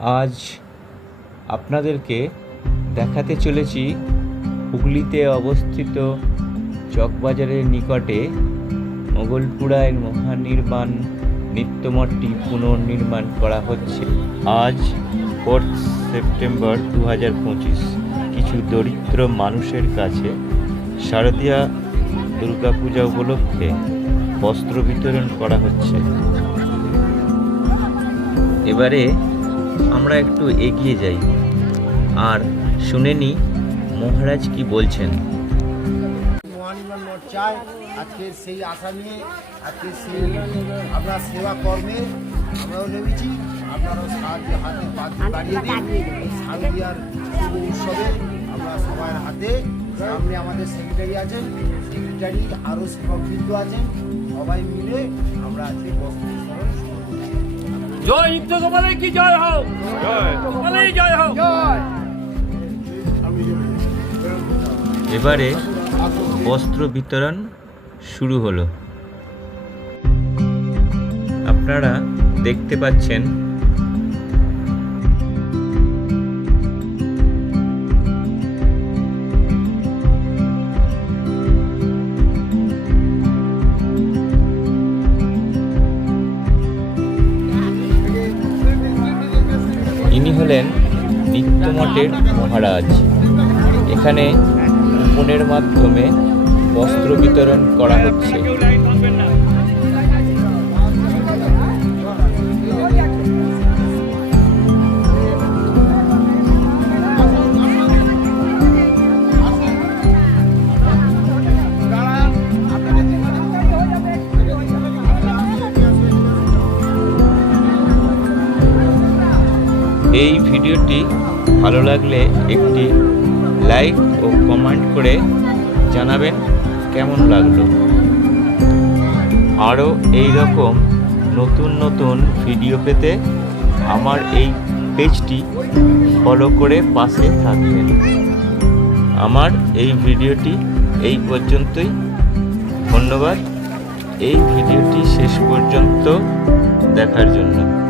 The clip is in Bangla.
আজ আপনাদেরকে দেখাতে চলেছি হুগলিতে অবস্থিত চকবাজারের নিকটে মোগলপুরায় মহানির্মাণ নিত্যমঠটি পুনর্নির্মাণ করা হচ্ছে। আজ ফোর্থ সেপ্টেম্বর দু হাজার পঁচিশ। কিছু দরিদ্র মানুষের কাছে শারদীয়া দুর্গাপূজা উপলক্ষে বস্ত্র বিতরণ করা হচ্ছে। এবারে আমরা একটু এগিয়ে যাই। আর শুনে নি মহারাজ কি বলছেন। মহানির্মাণ মঠ চায় আজকের সেই আশা নিয়ে, আজকে সেই আপনার সেবা কর্মে আমরাও নেমেছি। আপনারাও সাহায্য হাতে বাড়িয়ে দিন। সারদিয়ার শুভ উৎসবে আমরা সবার হাতে। সামনে আমাদের সেক্রেটারি আছেন। সেক্রেটারি আরও সেবকবৃন্দ আছেন। সবাই মিলে আমরা আজকে করছি। জয় নিত্য গোপালের কি জয় হোক? গোপালের জয় হোক। এবারে বস্ত্র বিতরণ শুরু হলো। আপনারা দেখতে পাচ্ছেন ইনি হলেন নিত্যমঠের মহারাজ। এখানে কুপনের মাধ্যমে বস্ত্র বিতরণ করা হচ্ছে। এই ভিডিওটি ভালো লাগলে একটি লাইক ও কমেন্ট করে জানাবেন কেমন লাগল। আরও এই রকম নতুন নতুন ভিডিও পেতে আমার এই পেজটি ফলো করে পাশে থাকবেন। আমার এই ভিডিওটি এই পর্যন্তই। ধন্যবাদ। এই ভিডিওটি শেষ পর্যন্ত দেখার জন্য।